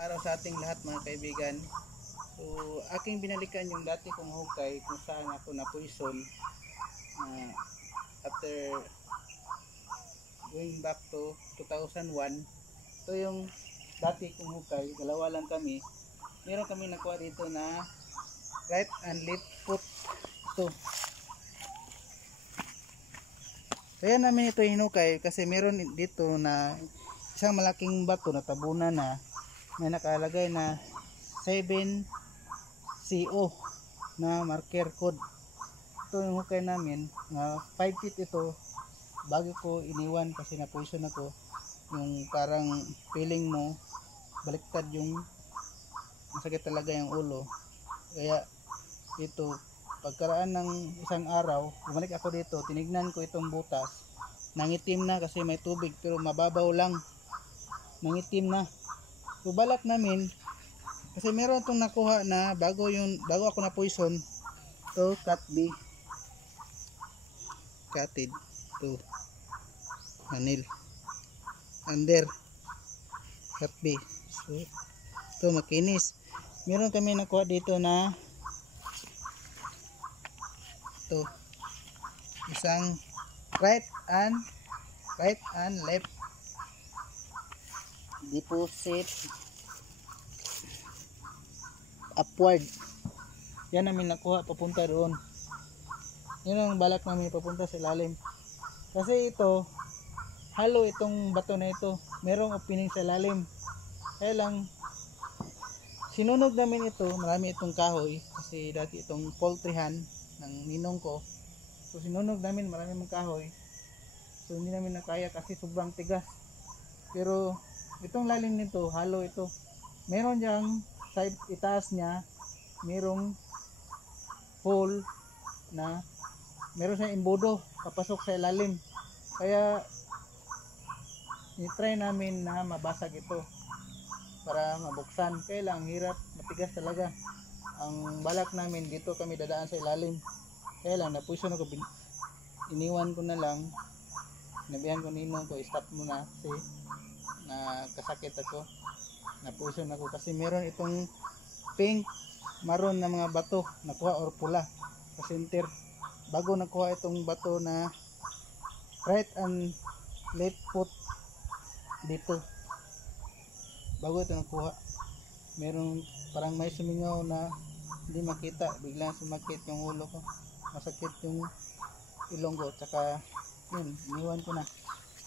Araw sa ating lahat mga kaibigan. So aking binalikan yung dati kong hukay kung saan ako napuison after going back to 2001. Ito yung dati kong hukay, dalawa lang kami. Meron kami nakuha dito na right and left foot. Ito. Kaya namin ito hinukay kasi meron dito na isang malaking bato na tabunan na may nakalagay na 7CO na marker code. Ito yung hukay namin na 5 feet ito bago ko iniwan kasi na-poison ako. Yung parang feeling mo baliktad yung masakit talaga yung ulo. Kaya ito pagkaraan ng isang araw bumalik ako dito, tinignan ko itong butas, nangitim na kasi may tubig pero mababaw lang, nangitim na. So balak namin kasi meron itong nakuha na bago ako na poison to cat B, catted to manil under cat B. So ito makinis. Meron kami nakuha dito na ito isang right and left deposit upward. Yan namin nakuha papunta doon. Yun ang balak namin papunta sa ilalim. Kasi ito, halo itong bato na ito. Merong opening sa ilalim. Kaya lang, sinunog namin ito. Marami itong kahoy. Kasi dati itong poultryhan ng ninong ko. So sinunog namin marami mong kahoy. So hindi namin nakaya kasi sobrang tigas. Pero itong lalim nito, halo ito. Meron diyang side itaas niya, merong hole na meron siyang imbudo papasok sa ilalim. Kaya i-try namin na mabasag ito para mabuksan. Kaya lang hirap, matigas talaga. Ang balak namin dito kami dadaan sa ilalim. Kaya lang napuison ako, iniwan ko na lang. Sinabihan ko ninong ko, stop muna kasi nakasakit ako, napuison ako kasi meron itong pink maroon na mga bato nakuha or pula sa center. Bago nakuha itong bato na right and left foot dito, bago ito nakuha, meron parang may sumingaw na hindi makita, biglang sumakit yung ulo ko, masakit yung ilong ko, tsaka yun, iniwan ko na.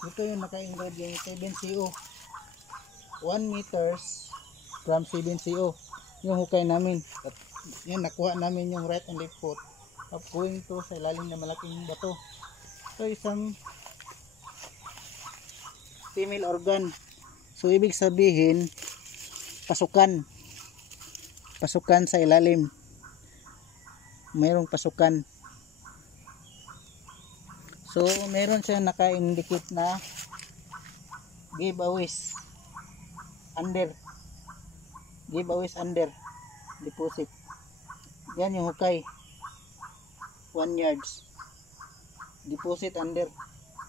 Ito yung naka-engrave yung 7CO, 1 meters from 7CO yung hukay namin. At yun, nakuha namin yung right and left foot up going to sa ilalim na malaking bato. So isang female organ, so ibig sabihin pasukan sa ilalim, mayroong pasukan. So meron siya naka-indicate na giveaways under deposit. Yan yung hukay, 1 yards deposit under.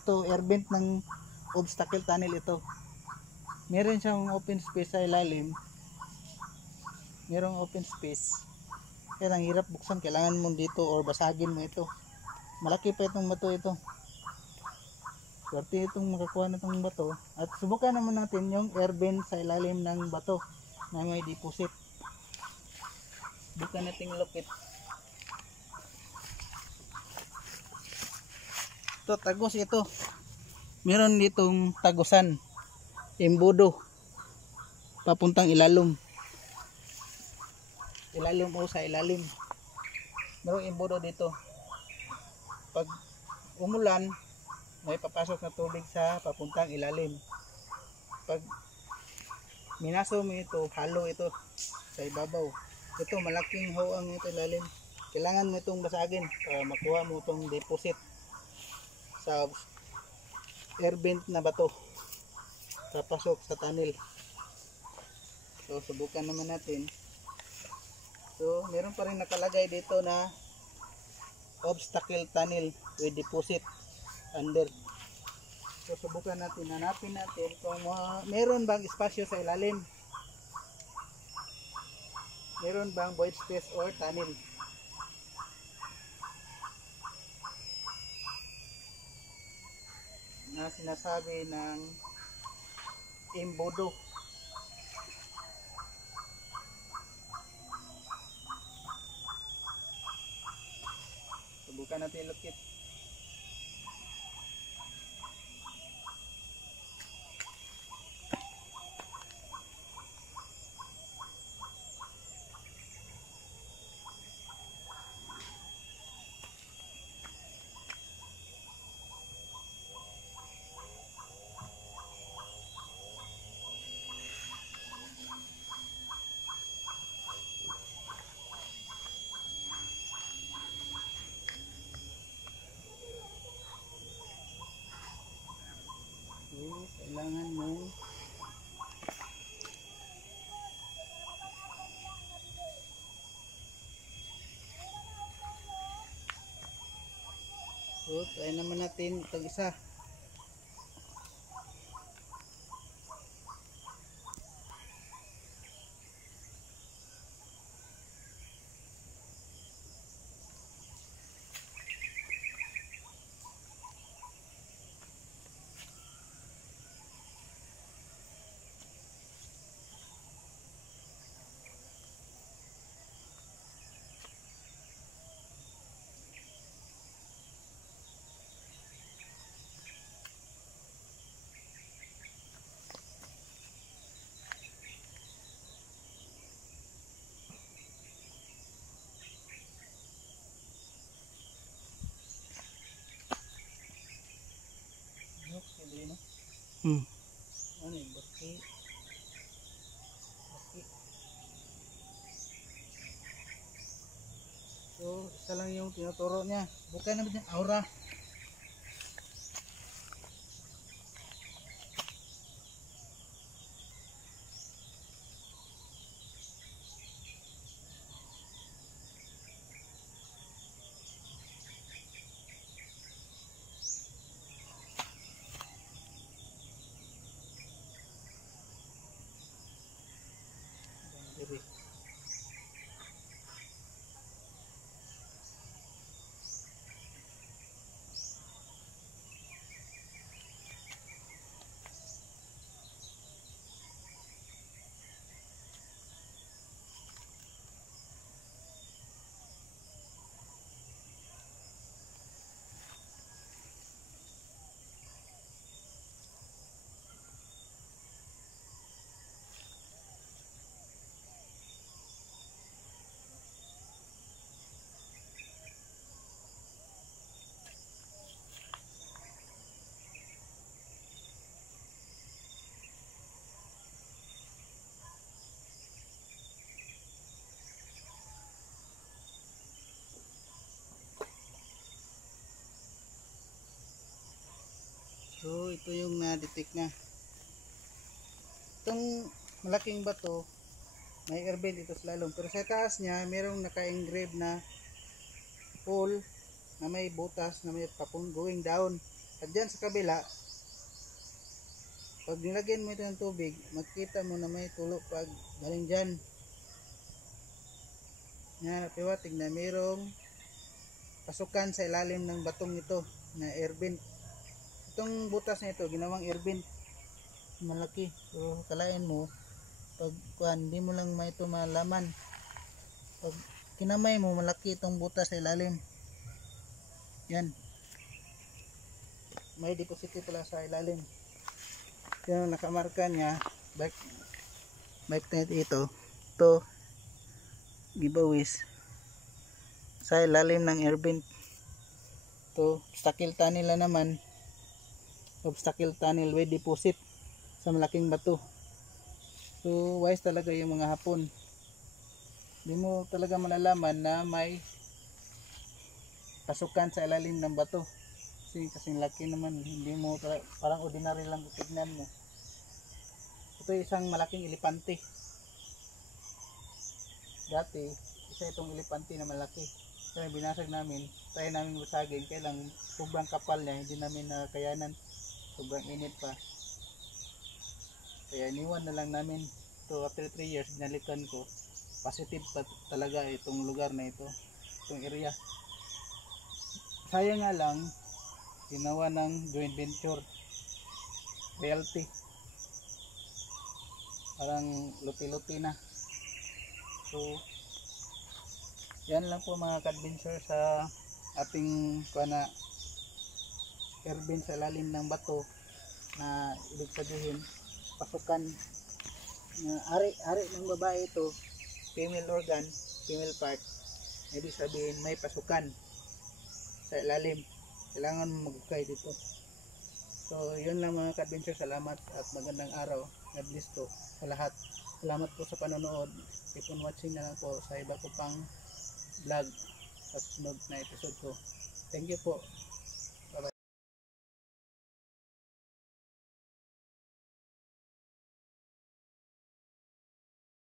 Ito air vent ng obstacle tunnel ito. Meron siyang open space sa ilalim, merong open space. Kaya ang hirap buksan, kailangan mo dito or basagin mo ito. Malaki pa itong bato ito. Swerte itong makakuha na itong bato. At subukan naman natin yung air vent sa ilalim ng bato na may deposit. Subukan natin lupit. Ito, tagos ito. Meron ditong tagusan, imbudo papuntang ilalim o sa ilalim. Merong imbudo dito. Pag umulan, may papasok na tubig sa papuntang ilalim. Pag minaso mo ito, halo ito sa ibabaw. Ito malaking hoang ito ilalim. Kailangan mo itong basagin para makuha mo itong deposit sa air vent na bato sa pasok sa tunnel. So subukan naman natin. So meron pa rin nakalagay dito na obstacle tunnel with deposit under. So subukan natin, hanapin natin kung meron bang espasyo sa ilalim. meron bang void space or tunnel na sinasabi ng embodo. Subukan natin ilukit. So, kailangan mong so, try naman natin itong isa. Ano yung baki? So, isa lang yung tinuturo niya. Bukan naman yung aura. Diri. So, ito yung na-detect na. Itong malaking bato, may airbend ito slalom. Pero sa taas niya, mayroong naka-engrave na pole na may butas na may papung going down. At dyan sa kabila, pag nilagyan mo ito ng tubig, makita mo na may tulo pag galing dyan. Yan, piwatig na mayroong pasukan sa ilalim ng batong ito na airbend. Itong butas na ito, ginawang airbend. Malaki. So, kalain mo, pag hindi mo lang may ito malaman. Pag kinamay mo, malaki itong butas sa ilalim. Yan. May deposit pala sa ilalim. Yan, nakamarka niya. Bike net ito. Ito, giveaways. Sa ilalim ng airbend. Ito, obstacle tunnel na naman. Obstacle tunnel with deposit sa malaking bato. So wise talaga yung mga Hapon. Hindi mo talaga malalaman na may pasukan sa ilalim ng bato. Kasing laki naman, hindi mo parang ordinary lang tignan mo. Ito isang malaking elepante. Dati, isa itong elepante na malaki. Kaya binasag namin, try namin busagin, kaya lang sobrang kapal niya, hindi namin nakayanan. Sobrang init pa. Kaya iniwan na lang namin. So after 3 years, binalikan ko. positive talaga itong lugar na ito, itong area. Sayang nga lang ginawa ng joint venture realty, parang luti-luti na. So yan lang po mga ka-adventure sa ating turbine sa lalim ng bato, na ibig sabihin pasukan. Ari ng babae ito, female organ, female part, ibig sabihin may pasukan sa ilalim, kailangan magukay dito. So yun lang mga ka-adventure, salamat at magandang araw. God bless po sa lahat. Salamat po sa panonood. Keep on watching na lang po sa iba ko pang vlog sa sunod na episode ko. Thank you po.